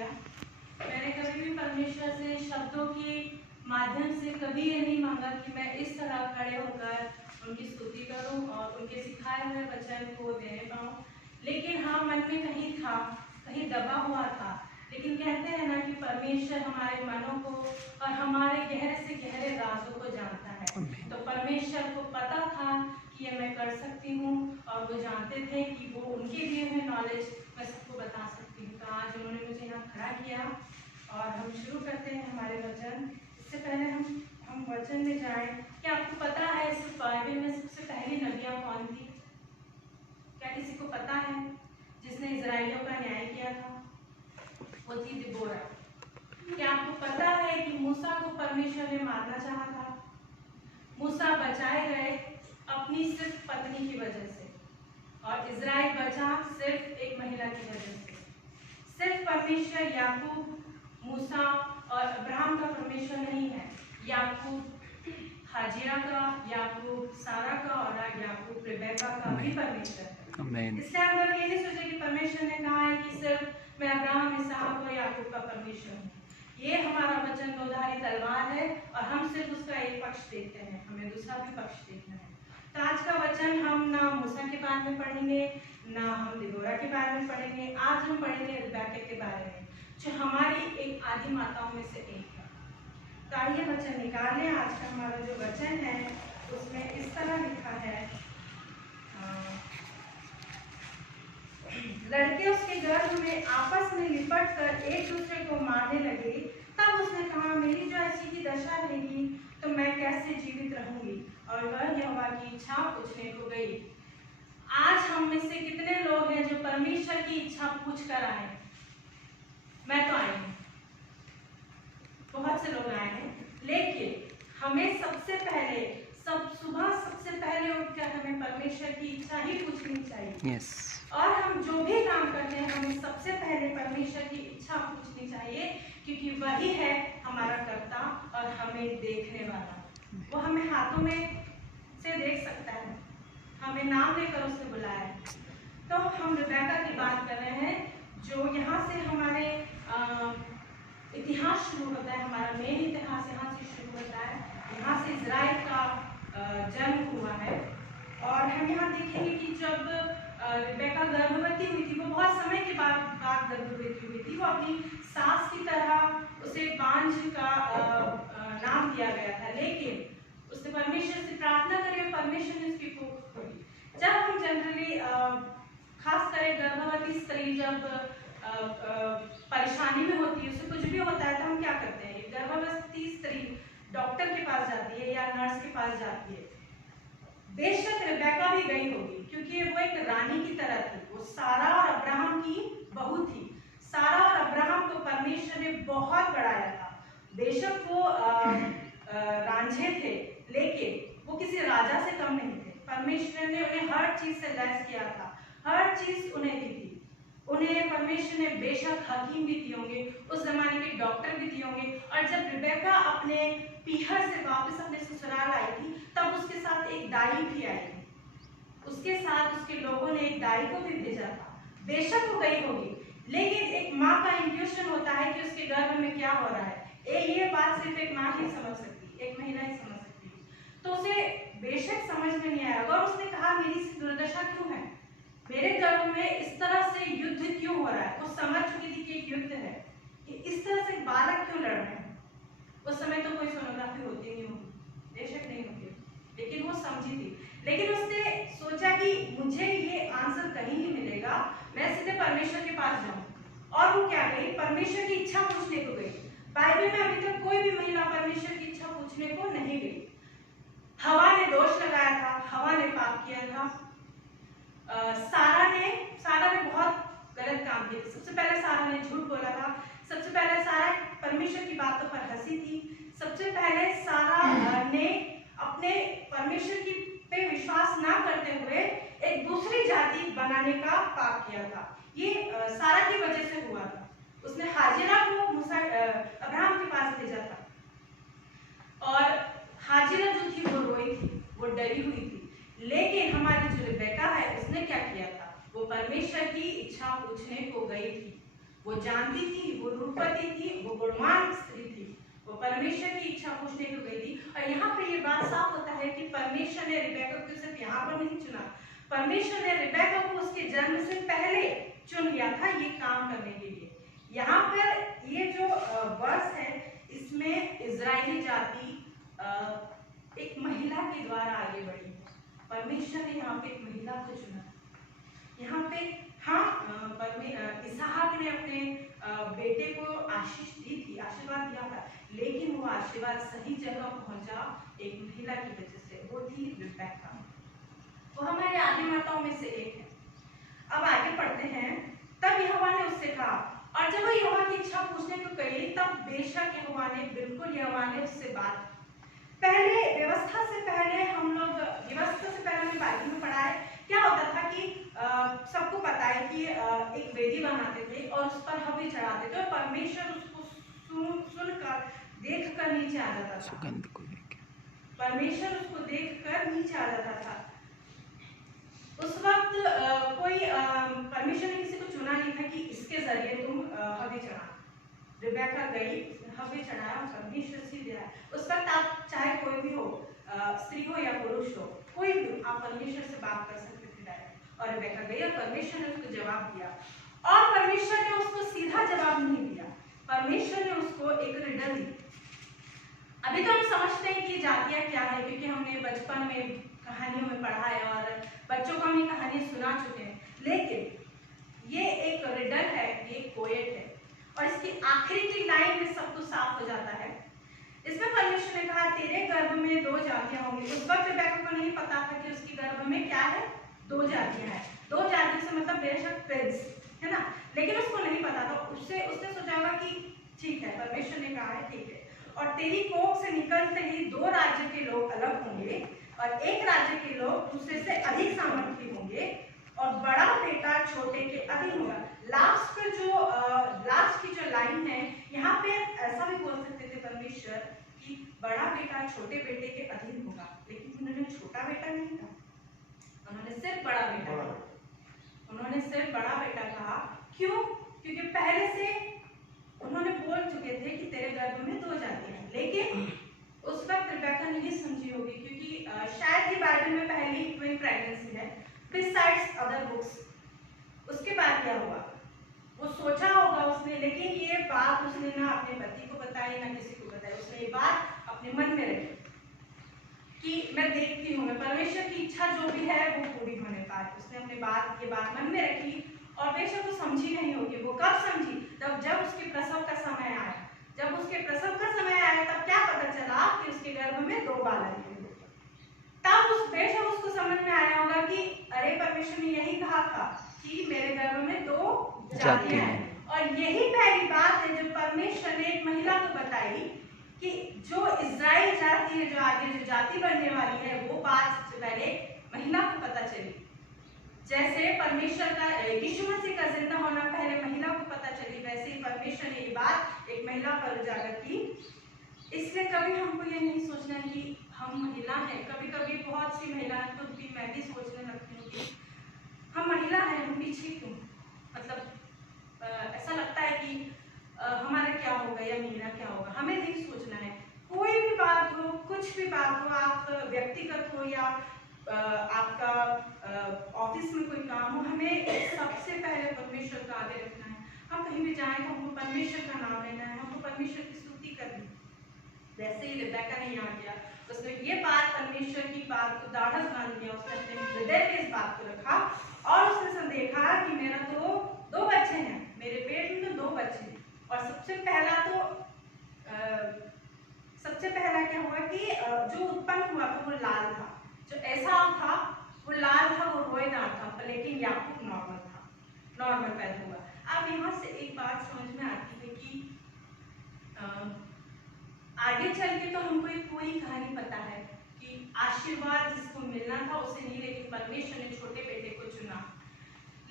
किया। मैंने कभी भी परमेश्वर से शब्दों के माध्यम से कभी ये नहीं मांगा कि मैं इस तरह खड़े होकर उनकी स्तुति करूं और उनके सिखाए हुए वचन को दे पाऊं। लेकिन हाँ, मन में कहीं था, कहीं दबा हुआ था। लेकिन कहते हैं ना कि परमेश्वर हमारे मनों को और हमारे गहरे से गहरे राजों को जानता है। तो परमेश्वर को पता था कि ये मैं कर सकती हूँ, और वो जानते थे कि वो उनके दिए हुए नॉलेज मैं सबको बता सकती हूँ। तो आज उन्होंने मुझे यहाँ खड़ा किया और हम शुरू करते हैं हमारे वचन। इससे पहले हम वचन में जाएं। क्या आपको पता है इस बाइबल में सबसे पहली नबियाँ कौन थी? क्या किसी को पता है जिसने इजराइलियों का न्याय किया था? वो थी दिबोरा। क्या आपको पता है कि मूसा को परमेश्वर ने मारना चाहा था? मूसा बचाए गए अपनी सिर्फ पत्नी की वजह से, और इजराइल बचा सिर्फ एक महिला की वजह से। सिर्फ परमेश्वर याकूब, मूसा और अब्राहम का परमेश्वर नहीं है। याकूब हाजिरा का, याकूब सारा का और याकूब रेबेका का भी परमेश्वर है। इसलिए हम लोग ये नहीं सोचे कि परमेश्वर ने कहा है कि सिर्फ मैं अब्राहम, इसहाक और याकूब का परमेश्वर हूँ। ये हमारा वचन दोधारी तलवार है और हम सिर्फ उसका एक पक्ष देखते हैं, हमें दूसरा भी पक्ष देखना है। तो आज का वचन हम ना मूसा के बारे में पढ़ेंगे, ना हम दिबोरा के बारे में पढ़ेंगे। आज हम पढ़ेंगे रेबेका के बारे में, जो हमारी एक आदि माताओं में से एक है। तो आइए वचन निकाल लें। आज का हमारा जो वचन है उसमें इस तरह लिखा है, लड़के उसके गर्भ में आपस में लिपट कर एक दूसरे को मारने लगे। तब उसने कहा, मेरी जो ऐसी की दशा रहेगी तो मैं कैसे जीवित रहूंगी? और वह यहोवा की इच्छा पूछने को गई। आज हम में से कितने लोग हैं जो परमेश्वर की इच्छा पूछ कर आए? मैं तो आई हूँ, बहुत से लोग आए हैं, लेकिन हमें सबसे पहले सुबह सबसे पहले उठकर हमें परमेश्वर की इच्छा ही पूछनी चाहिए। yes. और हम जो भी काम करते हैं हमें सबसे पहले परमेश्वर की इच्छा पूछनी चाहिए, क्योंकि वही है हमारा कर्ता और हमें देखने वाला। वो हमें हाथों में से देख सकता है, हमें नाम लेकर उसने बुलाया है। तो हम रेबेका की बात कर रहे हैं, जो यहाँ से हमारे इतिहास शुरू होता है। हमारा मेन इतिहास यहाँ से शुरू होता है। यहाँ से इजराइल का जन्म हुआ है। और हम यहाँ देखेंगे कि जब रेबेका गर्भवती हुई थी, वो बहुत समय के बाद गर्भवती हुई थी। वो अपनी सास की तरह उसे बांझ का नाम दिया गया था, लेकिन उसने परमेश्वर से प्रार्थना करी और परमेश्वर ने उसकी कोख खोली। जब हम जनरली खास कर गर्भवती स्त्री जब परेशानी में होती है, उसे कुछ भी होता है, तो हम क्या करते हैं? गर्भवती स्त्री डॉक्टर के पास जाती है या नर्स के पास जाती है। बेशक रेबेका भी गई होगी, क्योंकि वो एक रानी की तरह थी। वो सारा और अब्राहम की बहू थी। सारा और अब्राहम को परमेश्वर ने बहुत बढ़ाया था। बेशक वो रांझे थे, लेकिन वो किसी राजा से कम नहीं थे। परमेश्वर ने उन्हें हर चीज से लैस किया था, हर चीज उन्हें दी थी। उन्हें परमेश्वर ने बेशक हकीम भी दिए होंगे, उस जमाने के डॉक्टर भी दिए होंगे। और जब रेबेका अपने पीहर से वापस अपने ससुराल आई थी, तब उसके साथ एक दाई भी आई थी। उसके साथ उसके लोगों ने एक दाई को भी भेजा था। बेशक वो गई होगी, लेकिन एक माँ का इंट्यूशन होता है कि उसके गर्भ में क्या हो रहा है। ये बात सिर्फ एक माँ ही समझ सकती, एक महिला ही समझ सकती। तो उसे बेशक समझ में नहीं आया और उसने कहा, मेरी दुर्दशा क्यों है? मेरे गर्भ में इस तरह से युद्ध क्यों हो रहा है? वो समझ चुकी थी कि एक युद्ध है, कि इस तरह से बालक क्यों लड़ रहे हैं। उस समय तो कोई सोनोग्राफी होती नहीं होगी, बेशक नहीं होती, लेकिन वो समझी थी। लेकिन उसने सोचा कि मुझे ये आंसर कहीं नहीं मिलेगा, मैं सीधे परमेश्वर के पास जाऊं। और वो क्या गई? परमेश्वर की इच्छा पूछने को गई। बाइबल में अभी तक कोई भी महिला परमेश्वर की इच्छा पूछने को नहीं गई। हवा ने दोष लगाया था, हवा ने पाप किया था। सारा ने बहुत गलत काम किया। सबसे पहले सारा ने झूठ बोला था। सबसे पहले सारा परमेश्वर की बातों पर हंसी थी। सबसे पहले सारा ने अपने परमेश्वर की पे विश्वास ना करते हुए एक दूसरी जाति बनाने का पाप किया था। ये सारा की वजह से हुआ था। उसने हाजिरा को अब्राहम के पास भेजा था और हाजिरा जो थी वो रोई थी, वो डरी हुई थी। लेकिन हमारी जो रेबेका है उसने क्या किया था? वो परमेश्वर की इच्छा पूछने को गई थी। वो जानती थी, वो रूपवती थी, वो गुणवान स्त्री थी, वो परमेश्वर की इच्छा पूछने को गई थी। और यहाँ पे ये बात साफ होता है कि परमेश्वर ने रिबेका को सिर्फ यहाँ पर नहीं चुना, परमेश्वर ने रिबेका को उसके जन्म से पहले चुन लिया था ये काम करने के लिए। यहाँ पर ये जो वर्ष है इसमें इजरायली जाति एक महिला के द्वारा आगे बढ़ी। परमेश्वर ने यहाँ पे एक महिला को चुना। यहाँ पे हाँ, इसहाक ने अपने बेटे को आशीष दी थी, आशीर्वाद दिया था, लेकिन वो आशीर्वाद सही जगह पहुंचा एक महिला की वजह से, वो थी रिबेका। वो हमारे आदि माताओं में से एक है। अब आगे पढ़ते हैं। तब यहोवा ने उससे कहा, और जब वो यहोवा की इच्छा पूछने को गई तब बेशक यहोवा ने उससे बात, पहले व्यवस्था से पहले हम लोग व्यवस्था से पहले हमने बाइबल में पढ़ा है क्या होता था कि सबको पता है कि एक वेदी बनाते थे और उस पर हव्य चढ़ाते थे और परमेश्वर उसको सुनकर देखकर नीचे आ जाता था। सुगंध को परमेश्वर उसको देखकर नीचे आ जाता था। उस वक्त कोई परमेश्वर ने किसी को चुना नहीं था कि इसके जरिए तुम हव्य चढ़ा। रिबेका गई, हव्य चढ़ाया और परमेश्वर से दिया। उस वक्त आप चाहे कोई भी हो, स्त्री हो या पुरुष हो, कोई भी, आप परमेश्वर से बात कर सकते थे डायरेक्ट। और रिबेका गई और परमेश्वर ने उसको जवाब दिया, और परमेश्वर ने उसको सीधा जवाब नहीं दिया, परमेश्वर ने उसको एक रिडल दी। अभी तो हम समझते हैं कि जातियां क्या है, क्योंकि हमने बचपन में कहानियों में पढ़ा है और बच्चों को हम ये कहानी सुना चुके हैं, लेकिन ये एक रिडल है, ये एक पोएट है, और इसकी आखिरी की लाइन में सब कुछ साफ हो जाता है। इसमें परमेश्वर ने कहा, तेरे गर्भ में 2 जातियां होंगी। उस वक्त रिबेका को नहीं पता था कि उसकी गर्भ में क्या है, 2 जातियां हैं। 2 जातियों से मतलब बेशक प्रिंस है ना, लेकिन उसको नहीं पता था। उसने सोचा होगा कि ठीक है, परमेश्वर ने कहा है, ठीक है, और तेरी कोख से निकलते ही 2 राज्य के लोग अलग होंगे और एक राज्य के लोग दूसरे से अधिक सामर्थ्य होंगे और बड़ा बेटा छोटे के अधीन होगा। लास्ट की जो लाइन है, यहाँ पे ऐसा भी बोल सकते थे परमेश्वर कि बड़ा बेटा छोटे बेटे के अधीन होगा, लेकिन उन्होंने छोटा बेटा नहीं कहा, उन्होंने सिर्फ बड़ा बेटा कहा। उन्होंने सिर्फ बड़ा बेटा कहा। क्यों? क्योंकि पहले से उन्होंने बोल चुके थे कि तेरे गर्भ में 2 जातियां हैं, लेकिन उस वक्त रिबेका नहीं समझी होगी, क्योंकि शायद ही बाइबल में पहली ट्विन प्रेगनेंसी है बिसाइड्स अदर बुक्स। उसके बाद क्या हुआ वो सोचा होगा उसने, लेकिन ये बात उसने ना अपने पति को बताई ना किसी को बताई। उसने ये बात अपने मन में रखी कि मैं देखती हूँ, मैं परमेश्वर की इच्छा जो भी है वो पूरी होने पाए। उसने अपने ये बात मन में रखी और बेशक वो समझी नहीं होगी। वो कब समझी? जब उसके प्रसव का समय आया। जब उसके प्रसव का समय आया तब क्या पता चला कि उसके गर्भ में 2 बालक हैं। तब बेशक उसको समझ में आया होगा कि अरे परमेश्वर ने यही कहा था कि मेरे गर्भ में 2 जातियां हैं। और यही पहली बात है जो परमेश्वर ने एक महिला को बताई कि जो इजराइल जाति है, जो आगे जो जाति बनने वाली है, वो बात सबसे पहले महिला को पता चली। जैसे परमेश्वर का यीशु मसीह का जिंदा होना पहले महिला को पता चली, वैसे ही परमेश्वर ने ये बात एक महिला पर उजागर की। इसलिए कभी हमको ये नहीं सोचना कि हम महिला हैं। कभी कभी बहुत सी महिलाएं, खुद भी मैं भी सोचने लगती हूँ कि हम महिला हैं, हम पीछे क्यों, मतलब ऐसा लगता है कि हमारा क्या होगा या मेरा क्या होगा। हमें नहीं सोचना है। कोई भी बात हो, कुछ भी बात हो, आप व्यक्तिगत हो या आपका ऑफिस में कोई काम हो, हमें सबसे पहले परमेश्वर का आगे रखना है। हम कहीं भी जाएं तो हमको परमेश्वर का नाम लेना है, हमको परमेश्वर की स्तुति करनी। वैसे ही रिबेका ने यहाँ किया, उसने ये बात, परमेश्वर की बात को दाढ़स बांध दिया। उसने अपने हृदय में इस बात को रखा और उसने देखा कि मेरा तो 2 बच्चे हैं, मेरे पेट में तो 2 बच्चे हैं। और सबसे पहला क्या हुआ कि जो उत्पन्न हुआ था वो लाल था, जो ऐसा था वो लाल था, वो रोएदार था, लेकिन याकूब नॉर्मल था, नॉर्मल पैदा हुआ। अब यहाँ से एक बात समझ में आती है कि आगे चल के तो हमको एक पूरी कहानी पता है कि आशीर्वाद जिसको मिलना था उसे नहीं, लेकिन परमेश्वर ने छोटे बेटे को चुना।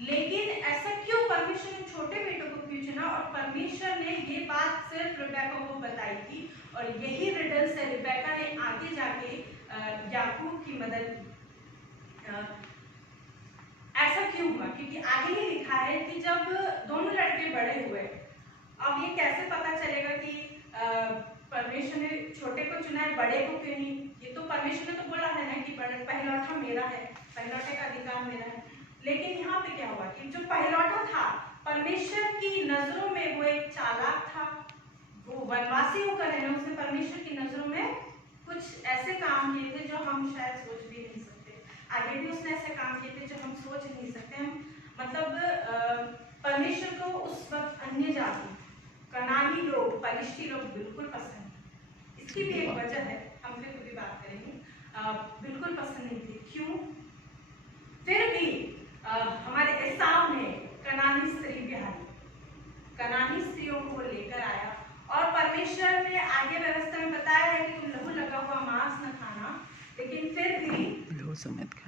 लेकिन ऐसा क्यों परमेश्वर ने छोटे बेटे को क्यों चुना? और परमेश्वर ने ये बात सिर्फ रिबेका को बताई थी और यही रिडल से रिबेका ने आगे जाके याकूब की मदद की। ऐसा क्यों हुआ? क्योंकि आगे ही लिखा है कि जब दोनों लड़के बड़े हुए। अब ये कैसे पता चलेगा कि परमेश्वर ने छोटे को चुना है, बड़े को क्यों नहीं? ये तो परमेश्वर ने तो बोला है ना कि पहलौठा मेरा है, पहलौठे का अधिकार मेरा है। लेकिन यहाँ पे क्या हुआ कि जो पहलौठा था, परमेश्वर की नजरों में वो एक चालाक था, वो वनवासी होकर रहना, उसने परमेश्वर की नजरों में कुछ ऐसे काम किए थे जो हम शायद सोच भी नहीं सकते। आगे भी उसने ऐसे काम किए थे जो हम सोच नहीं सकते। हम मतलब परमेश्वर को उस वक्त अन्य जाति, कनानी लोग, फलिश्ती लोग बिल्कुल पसंद नहीं। इसकी भी एक वजह है, हम फिर कभी बात करेंगे। बिल्कुल पसंद नहीं थी। क्यों? फिर भी हमारे एसाव ने कनानी स्त्री ब्याही, कनानी स्त्रियों को वो लेकर आया और परमेश्वर ने आगे व्यवस्था में बताया है कि तुम लहू लगा हुआ मांस न खाना, लेकिन फिर भी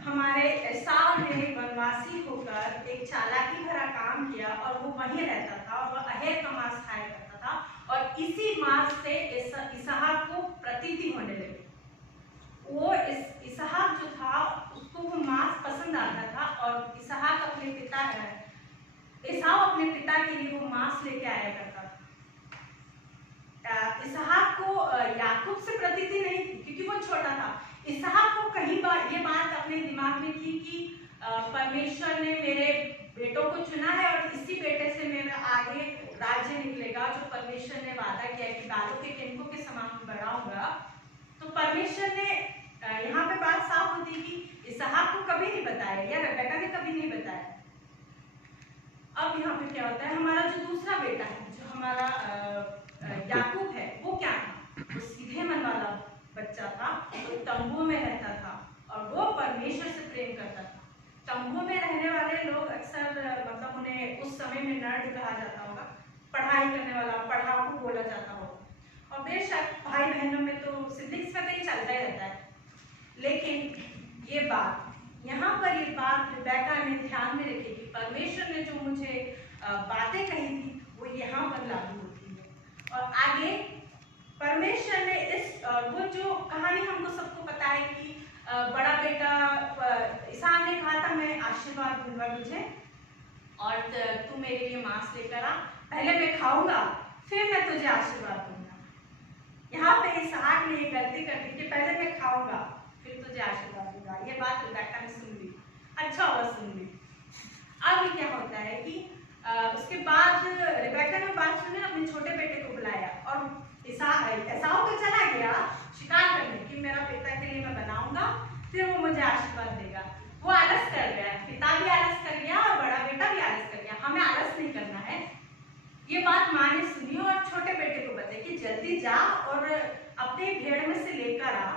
हमारे एसाव ने वनवासी होकर एक चालाकी भरा काम किया और वो वहीं रहता था और वह अहेर का मांस खाया करता था और इसी मांस से इसहाक को प्रतीति होने लगी। वो इसहाक जो था उसको वो मांस पसंद आता था और इसहाक अपने पिता एसाव अपने पिता के लिए वो मांस लेके आया करता था। इसहाक को याकूब से प्रतीति नहीं थी क्योंकि वो छोटा था। इसहाक को कहीं बार ये बात अपने दिमाग में थी कि परमेश्वर ने मेरे बेटों को चुना है और इसी बेटे से मेरा आगे राज्य निकलेगा जो परमेश्वर ने वादा किया है कि बालों के किनको के समान बढ़ाऊंगा। तो परमेश्वर ने यहाँ पे बात साफ होती है कि इसहाक को कभी नहीं बताया या रेबेका ने कभी नहीं बताया। अब यहाँ पे क्या होता है, हमारा जो दूसरा बेटा है, जो हमारा याकूब है, वो क्या था? वो सीधे मन वाला बच्चा था, वो तंबू में रहता था और वो परमेश्वर से प्रेम करता था। तंबू में रहने वाले लोग अक्सर मतलब उन्हें उस समय में नर्ड कहा जाता होगा, पढ़ाई करने वाला, पढ़ाकू बोला जाता होगा। और बेशक भाई बहनों में तो सिब्लिंग्स में तो ये चलता ही रहता है। लेकिन ये बात यहाँ पर, ये बात रेबेका ने ध्यान में रखी कि परमेश्वर ने जो मुझे बातें कही थी वो यहाँ पर लागू होती है। और आगे परमेश्वर ने इस वो जो कहानी हमको सबको पता है कि बड़ा बेटा इसहाक ने कहा था मैं आशीर्वाद दूंगा तुझे और तू मेरे लिए मांस लेकर आ, पहले मैं खाऊंगा फिर मैं तुझे आशीर्वाद दूंगा। यहाँ पे इसहाक ने ये गलती कर दी कि पहले मैं खाऊंगा फिर तुझे आशीर्वाद दूंगा। ये बात रेबेका ने सुन ली, अच्छा हुआ सुन ली। अब क्या होता है कि उसके बाद रेबेका ने बात सुनी, अपने छोटे बेटे को बुलाया और एसाव तो चला गया शिकार करने कि मेरा पिता के लिए मैं बनाऊंगा फिर वो मुझे आशीर्वाद देगा। वो आलस कर गया, पिता भी आलस कर गया और बड़ा बेटा भी आलस कर गया। हमें आलस नहीं करना है। ये बात माँ ने सुनी और छोटे बेटे को बताई कि जल्दी जा और अपने भेड़ में से लेकर आ,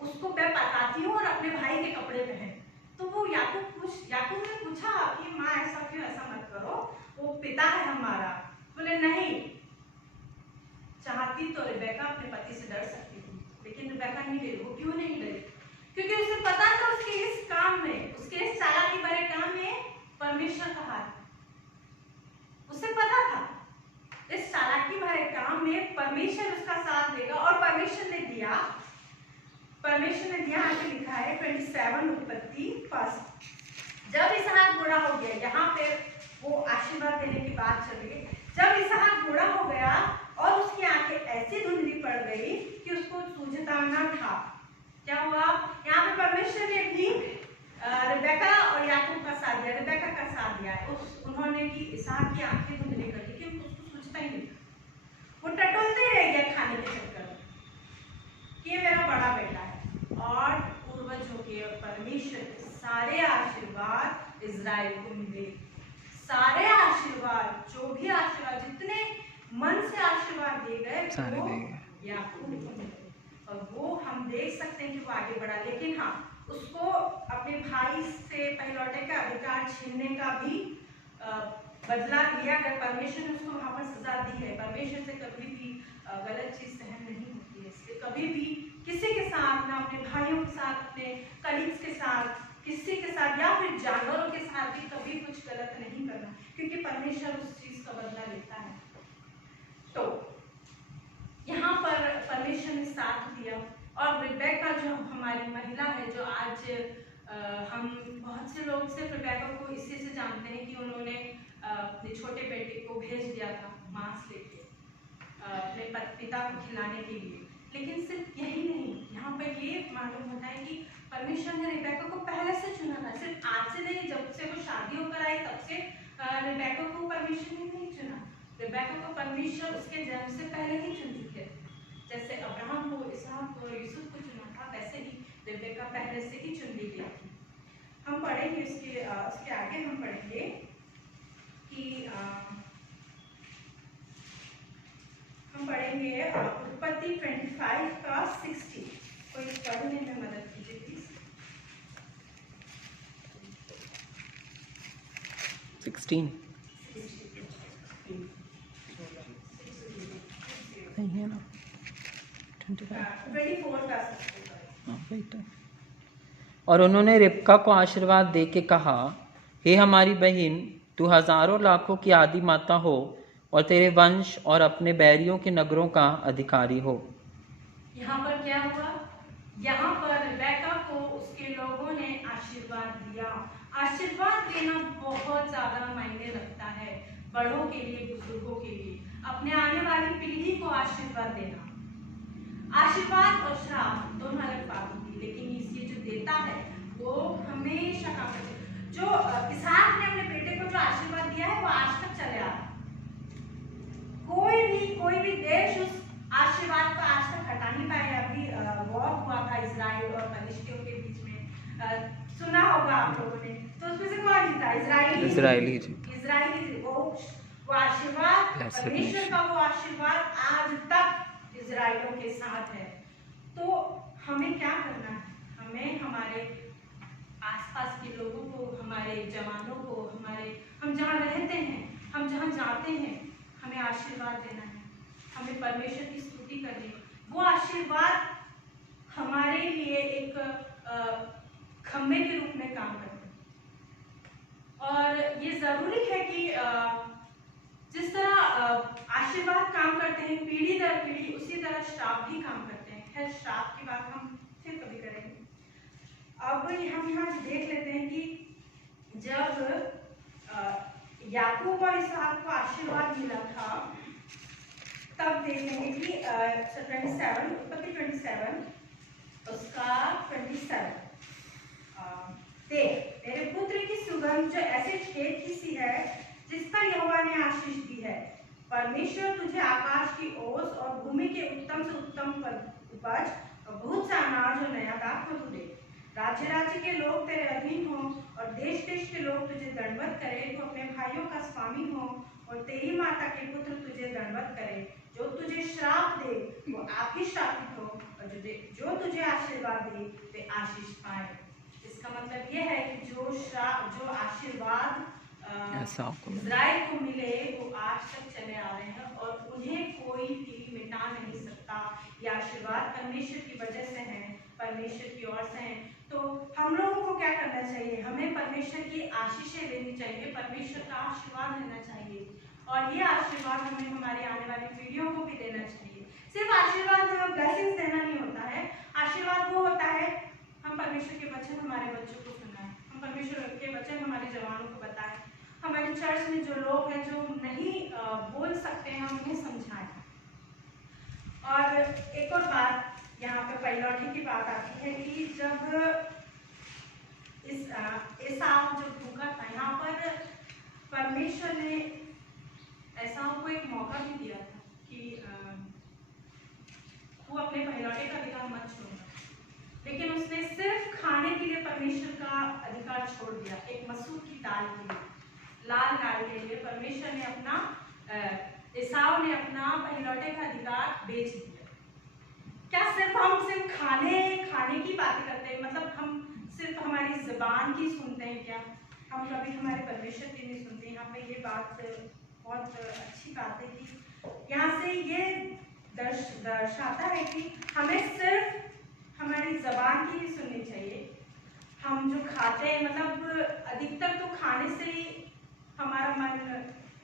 उसको मैं पकाती हूँ और अपने भाई के कपड़े पहन। तो वो याकूब ने पूछा कि माँ ऐसा क्यों, ऐसा मत करो, वो पिता है हमारा। बोले नहीं, चाहती तो रेबेका अपने पति से डर सकती थी, लेकिन रेबेका नहीं डरी। वो क्यों नहीं डरी? क्योंकि उसे पता था उसके इस काम में, उसके इस चालाकी भरे काम में परमेश्वर का हाथ है। उसे पता था इस चालाकी भरे काम में परमेश्वर उसका साथ देगा और परमेश्वर ने दिया। परमेश्वर ने दिया, आगे लिखा है 27 उत्पत्ति 1। जब इसहाक बूढ़ा हो गया, यहाँ पे वो आशीर्वाद देने की बात चल रही है। जब इसहाक बूढ़ा हो गया और उसकी आंखें ऐसी धुंधली पड़ गई कि उसको सूझता न था, क्या हुआ? यहाँ पे परमेश्वर ने भी रेबेका और याकूब का साथ दिया, रेबेका का साथ दिया। उन्होंने की इसहाक की आंखें धुंधली कर दी कि उसको सूझता ही नहीं, वो टटोलते ही रह गया खाने के चक्कर में कि ये मेरा बड़ा बेटा है। और पूर्वजों के परमेश्वर के सारे आशीर्वाद इजराइल को मिले। सारे आशीर्वाद, जो भी आशीर्वाद, जितने मन से आशीर्वाद दिए गए वो याकूब को मिले। और वो हम देख सकते हैं कि वो आगे बढ़ा, लेकिन हाँ, उसको अपने भाई से पहलौठे का अधिकार छीनने का भी बदला लिया गया। परमेश्वर ने उसको वहां पर सजा दी है। परमेश्वर से कभी भी गलत चीज सहन नहीं होती है, इसलिए कभी भी किसी के साथ, ना अपने भाइयों के साथ, अपने कलीग्स के साथ, किसी के साथ या फिर जानवरों के साथ भी कभी कुछ गलत नहीं करना, क्योंकि परमेश्वर उस चीज का बदला लेता है। तो यहाँ पर परमेश्वर ने साथ दिया। और रेबेका जो हमारी महिला है, जो आज हम बहुत से लोग सिर्फ रेबेका को इसी से जानते हैं कि उन्होंने अपने छोटे बेटे को भेज दिया था मांस लेके अपने पिता को खिलाने के लिए। लेकिन सिर्फ यही नहीं, यहाँ पर ये मालूम होता है कि परमेश्वर ने रिबेका को पहले से चुना था। सिर्फ आज से नहीं, जब से वो शादी होकर आई तब से रिबेका को परमेश्वर ने नहीं चुना। रिबेका को परमेश्वर उसके जन्म से पहले ही चुन चुके थे। जैसे अब्राहम को, इसहाक को, यूसुफ को चुना था, वैसे ही रिबेका पहले से ही चुन ली गई थी। हम पढ़ेंगे उसके आगे हम पढ़ेंगे कि हम पढ़ेंगे उत्पत्ति 25 का 60। कोई पढ़ने में मदद कीजिए प्लीज। 16 नहीं है ना, 24 का 60। और उन्होंने रिबका को आशीर्वाद दे के कहा, हे हमारी बहन, तू हजारों लाखों की आदि माता हो और तेरे वंश और अपने बैरियों के नगरों का अधिकारी हो। यहाँ पर क्या हुआ? यहाँ पर रिबेका को उसके लोगों ने आशीर्वाद दिया। आशीर्वाद देना बहुत ज्यादा मायने रखता है बड़ों के लिए, बुजुर्गों के लिए, अपने आने वाली पीढ़ी को आशीर्वाद देना। आशीर्वाद और श्राप दोनों अलग बात होती है, लेकिन ये जो देता है वो हमेशा काम करता है। जो इसहाक ने अपने बेटे को जो आशीर्वाद दिया है वो आज तक चले आ रहा है। कोई भी देश उस आशीर्वाद को आज तक हटा नहीं पाया। अभी वॉर हुआ था इजराइल और फलिस्तियों के बीच में, सुना होगा आप लोगों ने। तो उसमें से कौन जीता? इजराइली। वो आशीर्वाद, परमेश्वर का वो आशीर्वाद आज तक इजराइलों के साथ है। तो हमें क्या करना है? हमें हमारे आसपास के लोगों को, हमारे जवानों को, हम जहाँ रहते हैं, हम जहाँ जाते हैं, हमें आशीर्वाद देना है, हमें परमेश्वर की स्तुति करनी है। वो आशीर्वाद हमारे लिए एक खम्भे के रूप में काम करते हैं। और ये जरूरी है कि जिस तरह आशीर्वाद काम करते हैं पीढ़ी दर पीढ़ी, उसी तरह श्राप भी काम करते हैं। खैर, श्राप की बात हम फिर कभी करेंगे। अब हम यहाँ देख लेते हैं कि जब याकूब और इसहाक को आशीर्वाद मिला था, तब देखेंगे कि 27 उत्पत्ति 27 उसका 27 देख, मेरे पुत्र की सुगंध जो ऐसे खेत की सी है जिस पर यहोवा ने आशीष दी है। परमेश्वर तुझे आकाश की ओस और भूमि के उत्तम से उत्तम उपज और बहुत सा अनाज और नया दाखमधु दे। राज्य राज्य के लोग तेरे अधीन हो और देश देश के लोग तुझे दंडवत करें। तो अपने भाइयों का स्वामी हो और तेरी माता के पुत्र तुझे दंडवत करें। जो तुझे श्राप दे वो आप ही श्रापित हो, और जो तुझे आशीर्वाद दे वे आशीष पाए। इसका मतलब यह है कि जो आशीर्वाद इजराइल को मिले वो आज तक चले आ रहे हैं और उन्हें कोई भी मिटा नहीं सकता। ये आशीर्वाद परमेश्वर की वजह से है, परमेश्वर की ओर से है। तो हम लोगों को क्या करना चाहिए? हमें परमेश्वर की आशीषें लेनी चाहिए, परमेश्वर का आशीर्वाद लेना चाहिए, और ये आशीर्वाद हमें हमारी आने वाली पीढ़ियों को भी देना चाहिए। सिर्फ आशीर्वाद में ब्लेसिंग्स देना नहीं होता है। आशीर्वाद वो होता है हम परमेश्वर के वचन हमारे बच्चों को सुनाएं, हम परमेश्वर के वचन हमारे जवानों को बताएं, हमारे चर्च में जो लोग हैं जो नहीं बोल सकते हैं हम उन्हें समझाएं। और एक और बात यहाँ पे पैलौठी की बात आती है कि जब एसाव जो भूखा था, यहाँ पर परमेश्वर ने एसाव को एक मौका भी दिया था कि तू अपने पहलौठे का अधिकार मत छोड़ना, लेकिन उसने सिर्फ खाने के लिए परमेश्वर का अधिकार छोड़ दिया। एक मसूर की दाल के लिए, लाल दाल के लिए परमेश्वर ने एसाव ने अपना पहलौठे का अधिकार बेच दिया। क्या सिर्फ खाने की बातें करते हैं? मतलब हम सिर्फ हमारी जुबान की सुनते हैं क्या? हम कभी हमारे परमेश्वर की नहीं सुनते। यहाँ पे ये बात बहुत अच्छी बात है कि यहाँ से ये दर्शाता है कि हमें सिर्फ हमारी जबान की नहीं सुननी चाहिए। हम जो खाते हैं, मतलब अधिकतर तो खाने से ही हमारा मन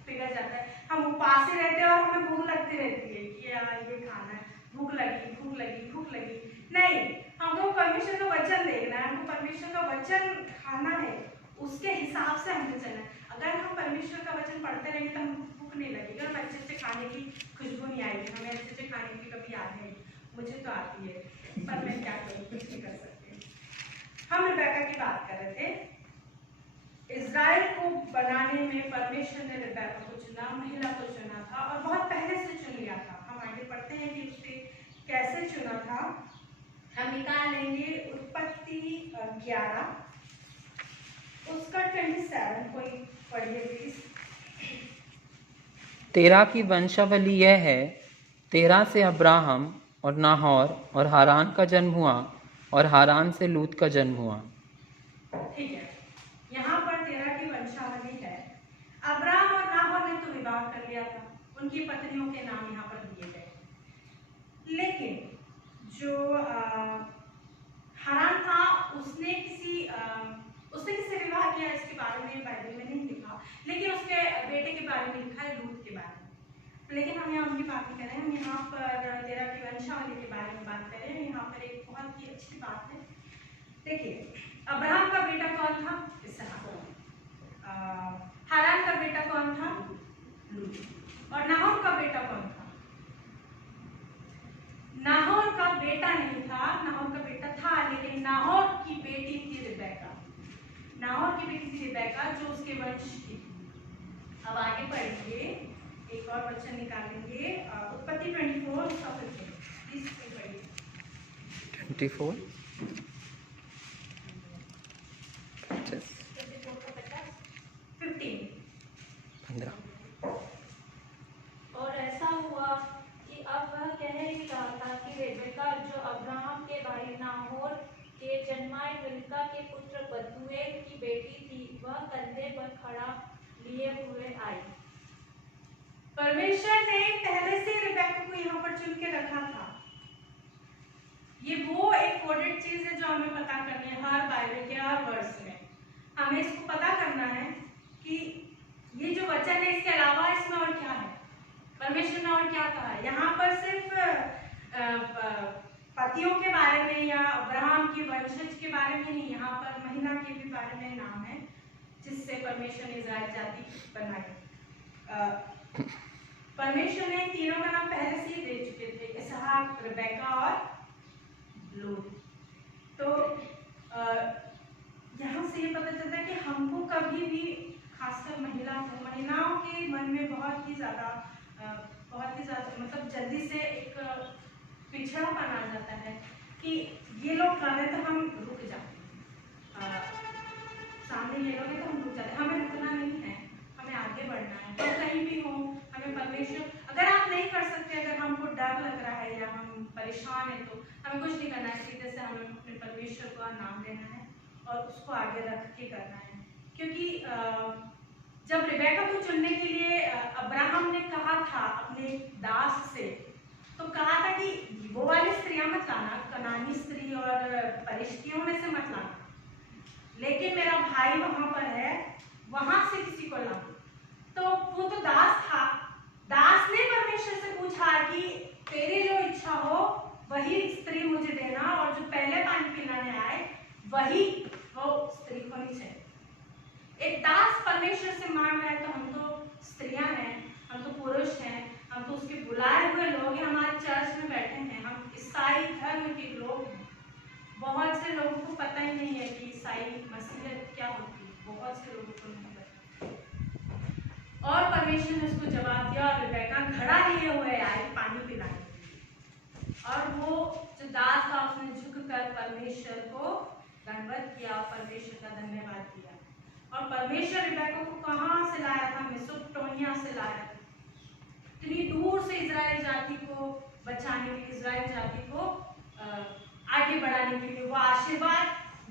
पिघल जाता है। हम उपास ही रहते हैं और हमें भूख लगती रहती है कि ये खाना है, भूख लगी नहीं, हमको परमेश्वर का वचन देखना है, हमको परमेश्वर का वचन खाना है, उसके हिसाब से हमको चलना है। अगर हम परमेश्वर का वचन पढ़ते रहेंगे तो हम भूख नहीं लगेगी, और अच्छे से खाने की खुशबू नहीं आएगी, हमें अच्छे से खाने की कभी याद नहीं। मुझे तो आती है, पर मैं क्या करूँ, कुछ नहीं कर सकती। हम रिबेका की बात कर रहे थे। इज़राइल को बनाने में परमेश्वर ने रिबेका को चुना, महिला को चुना था, और बहुत पहले से चुन लिया था। हम आगे पढ़ते हैं कि उसे कैसे चुना था। हम निकाल लेंगे उत्पत्ति 11 उसका 27 कोई पढ़िए प्लीज। तेरह की वंशावली यह है, तेरह से अब्राहम और नाहौर और हारान का जन्म हुआ, और हारान से लूत का जन्म हुआ। ठीक है, यहाँ पर तेरह की वंशावली है। अब्राहम और नाहौर ने तो विवाह कर लिया था, उनकी पत्नियों के नाम यहाँ पर दिए गए। लेकिन जो हारान था, उसने किससे विवाह किया इसके बारे में बाइबल में नहीं लिखा, लेकिन उसके बेटे के बारे में लिखा है, लूत के बारे में। लेकिन हम यहाँ उनकी बात नहीं करें, हम यहाँ पर तेरह की वंशावली के बारे में बात करें। यहाँ पर एक बहुत ही अच्छी बात है। देखिए, अब्राहम का बेटा कौन था? इसहाक। हारान का बेटा कौन था? लूत। और नाहोर का बेटा कौन था? नाहोर का बेटा नहीं था, नाहोर का बेटा था, लेकिन नाहोर की बेटी थी रिबेका। नाहोर की बेटी थी रिबेका, जो उसके वंश की। अब आगे पढ़ेंगे, एक और वचन निकालेंगे, उत्पत्ति 24 उसका 15 प्लीज पढ़िए। 24 15। और ऐसा हुआ कि अब वह कह ही रहा था कि रेबेका, जो अब्राहम के भाई नाहोर के जन्माए मिल्का के पुत्र बतूएल की बेटी थी, वह कंधे पर खड़ा लिए हुए आई। परमेश्वर ने पहले से रिबेका को यहाँ पर चुन के रखा था। ये वो एक कोडेड चीज है जो हमें पता करनी है हर बाइबल के हर वर्स में। हमें इसको पता करना है कि ये जो वचन है, इसके अलावा इसमें और क्या है, परमेश्वर ने और क्या कहा है। यहाँ पर सिर्फ पतियों के बारे में या अब्राहम के वंशज के बारे में नहीं, यहाँ पर महिला के भी बारे में नाम है जिससे परमेश्वर ने इज़राइल जाति बनाई। परमेश्वर ने तीनों का नाम पहले से ही दे चुके थे, इसहाक, रिबेका और लूत। तो यहाँ से ये पता चलता है कि हमको कभी भी, खासकर महिलाओं के मन में बहुत ही ज्यादा मतलब जल्दी से एक पिछड़ापन आ जाता है कि ये लोग कर रहे तो हम रुक जाते हैं, सामने ये लोग हैं तो हम रुक जाते हैं। हमें रुकना नहीं है, हमें आगे बढ़ना है। तो कहीं भी हो, हमें परमेश्वर, अगर आप नहीं कर सकते, अगर हमको डर लग रहा है या हम परेशान है, तो हमें कुछ नहीं करना है, सीधे से हमें अपने परमेश्वर का नाम लेना है और उसको आगे रख के करना है। क्योंकि जब रिबेका को चुनने के लिए अब्राहम ने कहा था अपने दास से, तो कहा था कि वो वाली स्त्रियां मत लाना, कनानी स्त्री और परिश्तियों में से मत लाना, लेकिन मेरा भाई वहां पर है, वहां से किसी को लाना। तो वो तो दास था, दास ने परमेश्वर से पूछा कि तेरी जो इच्छा हो वही स्त्री मुझे देना, और जो पहले पानी पिलाने आए वही वो स्त्री होनी चाहिए। एक दास परमेश्वर से मांग रहा है, तो हम तो स्त्रियां हैं, हम तो पुरुष हैं, हम तो उसके बुलाए हुए लोग हैं। हमारे चर्च में बैठे हैं, हम ईसाई धर्म के लोग हैं। बहुत से लोगों को पता ही नहीं है कि ईसाई मसीहत क्या होती है, बहुत से लोगों को नहीं पता। और परमेश्वर ने उसको जवाब दिया, और रिबेका घड़ा लिए हुए आई पानी पिलाने, और वो जो दास था उसने झुककर परमेश्वर को दंडवत किया, परमेश्वर का धन्यवाद किया। और परमेश्वर रिबेका को कहाँ से लाया था? मेसोपोटामिया से लाया था। इतनी दूर से इज़राइल जाति को बचाने के लिए, इज़राइल जाति को आगे बढ़ाने के लिए, वो आशीर्वाद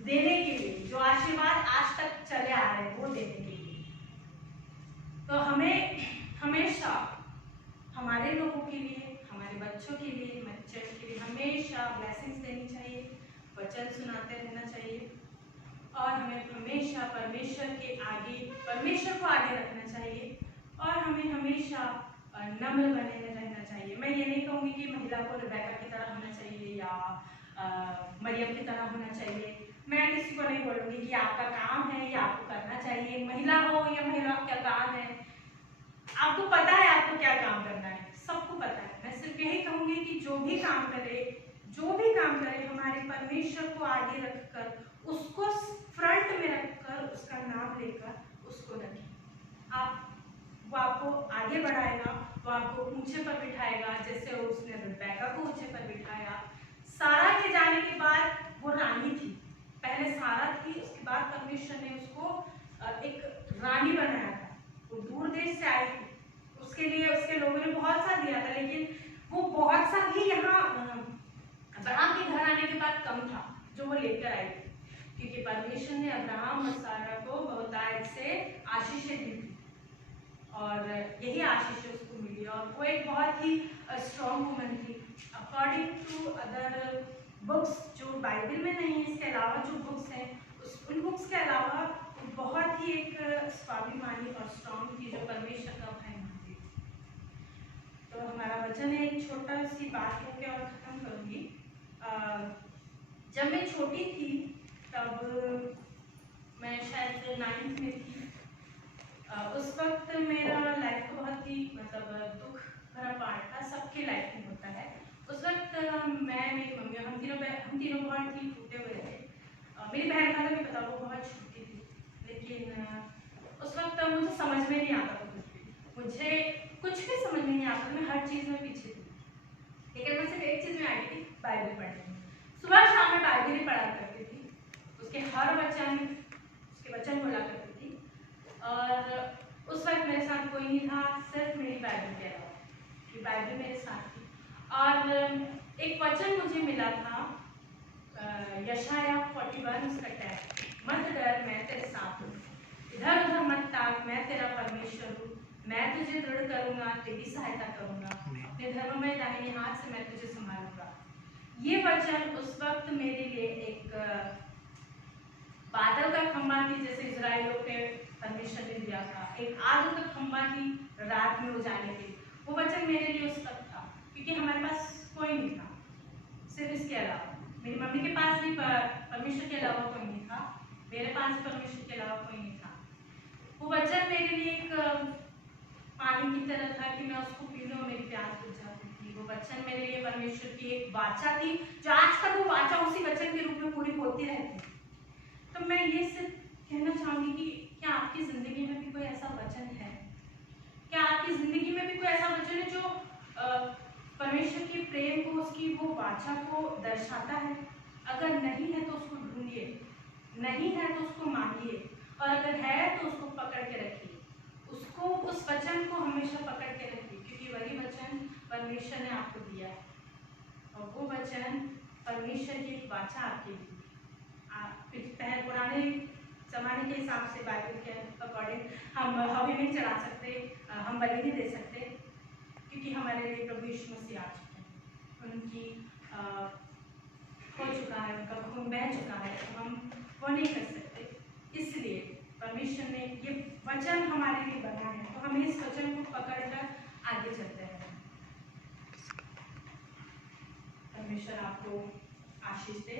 देने के लिए, जो आशीर्वाद आज तक चले आ रहे हैं वो देने के लिए। तो हमें हमेशा हमारे लोगों के लिए, हमारे बच्चों के लिए, हमारे चर्च के लिए हमेशा ब्लेसिंग्स देनी चाहिए, वचन सुनाते रहना चाहिए, और हमें हमेशा परमेश्वर के आगे, परमेश्वर को आगे रखना चाहिए, और हमें हमेशा नम्र बने रहना चाहिए। मैं ये नहीं कहूँगी कि महिला को रिबेका की तरह होना चाहिए या मरियम की तरह होना चाहिए, मैं किसी को नहीं बोलूँगी कि आपका काम है या आपको करना चाहिए, महिला हो या महिला का काम है, आपको पता है आपको क्या काम करना है, सबको पता है। मैं सिर्फ यही कहूँगी कि जो भी काम करे हमारे परमेश्वर को आगे रखकर, उसको फ्रंट में रखकर, उसका नाम लेकर उसको रखें। वो आपको आगे बढ़ाएगा, वो आपको ऊंचे पर बिठाएगा, जैसे उसने रिबेका को ऊंचे पर बिठाया। सारा के जाने के बाद वो रानी थी, पहले सारा थी, उसके बाद परमेश्वर ने उसको एक रानी बनाया था। वो दूर देश से आई थी, उसके लिए उसके लोगों ने बहुत सा दिया था, लेकिन वो बहुत सा भी यहाँ अब्राहम के घर आने के बाद कम था जो वो लेकर आई थी, क्योंकि परमेश्वर ने अब्राहम और सारा को बहुतायत से आशीषें दी थी और यही आशीष उसको मिली और वो एक बहुत ही स्ट्रॉन्ग वुमन थी। अकॉर्डिंग टू अदर बुक्स जो बाइबल में नहीं है, इसके अलावा जो बुक्स हैं उन बुक्स के अलावा वो बहुत ही एक स्वाभिमानी और स्ट्रॉन्ग थी जो परमेश्वर का भय मानती थी। तो हमारा वचन है, एक छोटा सी बात करके और ख़त्म करूँगी। जब मैं छोटी थी तब मैं शायद 9th में थी। उस वक्त मेरा लाइफ का बहुत ही मतलब दुख भरा पार्ट था, सबके लाइफ में होता है। उस वक्त मैं, मेरी मम्मी, हम तीनों बहुत ही टूटे हुए थे। मेरी बहन का भी पता, वो बहुत छोटी थी, लेकिन उस वक्त मुझे समझ में नहीं आता था कुछ भी, मुझे कुछ भी समझ में नहीं आता, मैं हर चीज़ में पीछे थी। लेकिन मैं सिर्फ एक चीज़ में आई थी, बाइबल पढ़ने। सुबह शाम में बाइबल ही पढ़ा करती थी, उसके हर वचन, उसके वचन बोला करती थी। और उस वक्त मेरे साथ कोई नहीं था, सिर्फ मेरी बाइबल के अलावा, कि बाइबल मेरे साथ थी। और एक वचन मुझे मिला था, यशाया 41 उसका टैग, मत डर मैं तेरे साथ हूँ, इधर उधर मत ताक, मैं तेरा परमेश्वर हूँ, मैं तुझे दृढ़ करूँगा, तेरी सहायता करूँगा, अपने धर्म में दाहिने हाथ से मैं तुझे संभालूंगा। ये वचन उस वक्त मेरे लिए एक बादल का खंभा थी, जैसे इजराइलियों के परमेश्वर ने दिया था, एक आग का खंभा थी रात में उजाले के। वो वचन मेरे लिए उस वक्त था, क्योंकि हमारे पास कोई नहीं था, सिर्फ इसके अलावा मेरी मम्मी के पास भी परमेश्वर के अलावा कोई नहीं था, मेरे पास भी परमेश्वर के अलावा कोई नहीं था। वो वचन मेरे लिए एक पानी की तरह था कि मैं उसको पी लूं, मेरी प्यास बुझ जाती थी। वो वचन मेरे लिए परमेश्वर की एक वाचा थी, जो आज तक वो वाचा उसी वचन के रूप में पूरी होती रहती। तो मैं ये सिर्फ कहना चाहूंगी कि क्या आपकी जिंदगी में भी कोई ऐसा वचन है? क्या आपकी जिंदगी में भी कोई ऐसा वचन है जो परमेश्वर के प्रेम को, उसकी वो वाचा को दर्शाता है? अगर नहीं है तो उसको ढूंढिए, नहीं है तो उसको मांगिए, और अगर है तो उसको पकड़ के रखिए, उसको, उस वचन को हमेशा पकड़ के रखिए, क्योंकि वही वचन परमेश्वर ने आपको दिया है और वो वचन परमेश्वर की एक वाचा आपके लिए। पुराने जमाने के हिसाब से बाइबल के अकॉर्डिंग हम हवी नहीं चढ़ा सकते, हम बलि नहीं दे सकते, क्योंकि हमारे लिए प्रभु यीशु मसीह आ चुके हैं, उनकी हो चुका है, उनका खून बह चुका है, तो हम वो नहीं कर सकते। इसलिए परमेश्वर ने ये वचन हमारे लिए बना है, तो हमें इस वचन को पकड़कर आगे चलते हैं। परमेश्वर आपको आशीष दे।